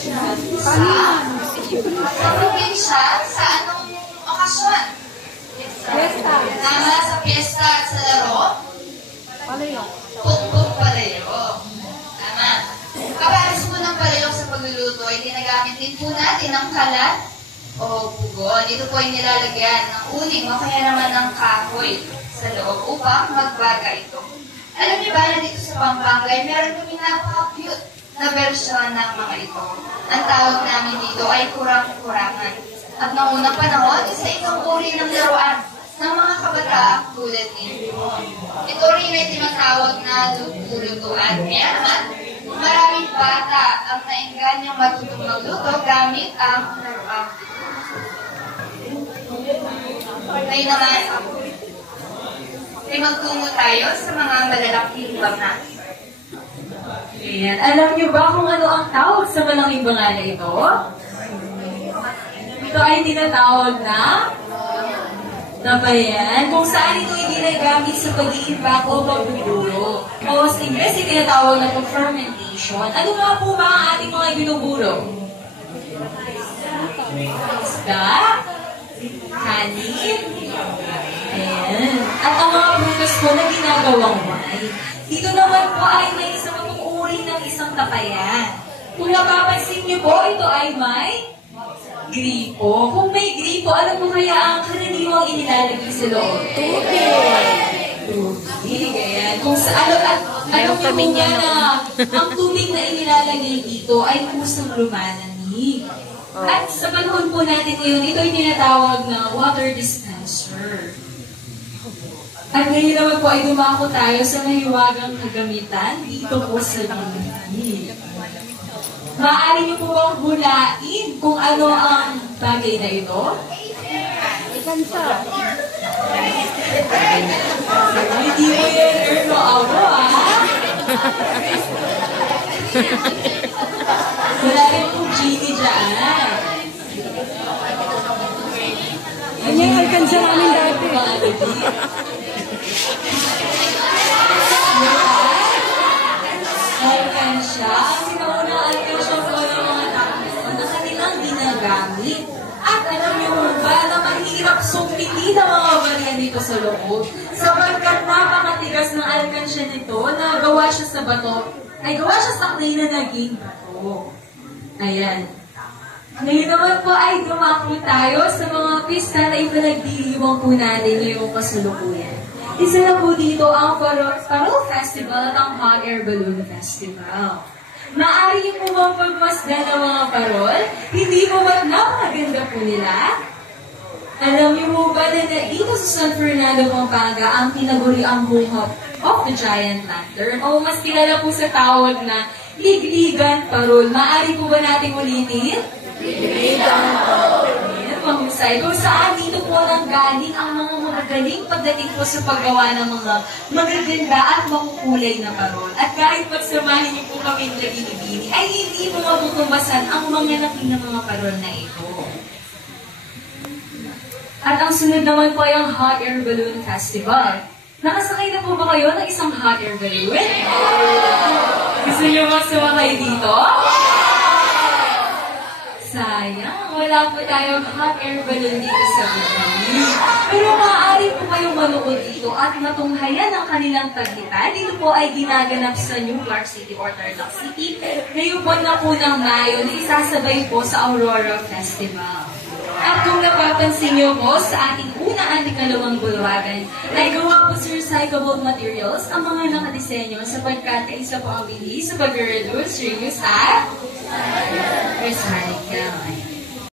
Sa probinsya, sa anong okasyon? Tama, sa piyesta at sa laro? Pukpuk palayok. Tama. Kapares mo ng palayok sa pagluluto ay ginagamit din po natin ng kalat o pugon. Ito po ay nilalagyan ng uling o kaya naman ng kahoy sa loob upang magbaga ito. Alam niyo ba na dito sa Pampanga ay meron kami napaka-cute na versyon ng mga ito. Ang tawag namin dito ay kurang-kurangan. At noong unang panahon, isa itong uri ng laruan ng mga kabataan tulad ninyo. Ito rin ay tinatawag na luto-lutuan. Kaya naman, maraming bata ang naingganyang matutong magluto gamit ang laruan. Ngayon naman, ay magtungo tayo sa mga malalaking banga. Ayan. Alam niyo ba kung ano ang tawag sa malaking banga na ito? Ito ay tinatawag na tabayan, kung saan ito ay ginagamit sa pag-iimbak o pagbuburo. O sa Ingles, ay tinatawag na fermentation. Ano nga po ba ang ating mga binuburo? Isda, kanin, ayan. At ang mga prutas po na ginagawang wine. Dito naman po ay may isang uri ng isang tapayan. Kung napapansin niyo po, ito ay may gripo. Kung may gripo, ano po kaya ang karaniwang inilalagay sa loob? Tubig. Ayan. Kung sa ano niyo po nga na ang tubig na inilalagay dito ay kusang lumalamig. At sa panahon po natin ngayon, ito ay tinatawag na water dispenser. At ngayon naman po ay dumako tayo sa mahiwagang kagamitan dito po sa Bibili. Maaari niyo po bang hulain kung ano ang bagay na ito? Ikansa. Hindi mo yan Erno ako, ha? Wala rin pong genie dyan. Ano yung alkansa namin dati? Alkansya. Sinaunang alkansya po yung mga tao na kanilang ginagamit. At alam niyo ba na mahirap sumpitin ang mga barya dito sa loob? Sapagkat napakatigas ng alkansya nito na gawa siya sa bato, ay gawa siya sa clay na naging bato. Ayan. Ngayon naman po ay dumako tayo sa mga pista na ipinagdiriwang po natin ngayong kasalukuyan. Isa na po dito ang Parol Festival at ang Hot Air Balloon Festival. Maaari niyo po bang pagmasdan ng mga parol? Hindi po ba't napakaganda po nila? Alam niyo po ba na dito sa San Fernando, Pampanga, ang tinaguri ang buhok of the Giant Lantern o mas kilala po sa tawag na Ligligan Parol. Maaari po ba nating ulitin? Ligligan Parol. Mahusay. Kung saan dito po nang galing ang mga magagaling pagdating po sa paggawa ng mga magaganda at makukulay na parol. At kahit pagsamahin niyo po kami ng Bibili, ay hindi mo mabutumbasan ang mga laki ng mga parol na ito. At ang sunod naman po ay ang Hot Air Balloon Festival. Nakasakay na po ba kayo ng isang hot air balloon? Gusto niyo mas sumakay dito? Sayang, wala po tayong hot air balloon dito sa Bibili. Pero maaari po kayong manood dito at matunghayan ang kanilang tagitan. Dito po ay ginaganap sa New Clark City or Tarlac City. Ngayong buwan na po ng Mayo na isasabay po sa Aurora Festival. At kung napapansin niyo po sa ating unang at ikalawang bulwagan, ay gawa po sa recyclable materials ang mga nakadisenyo sapagkat isa po ang bilis sa pag-reduce, reuse at recycle.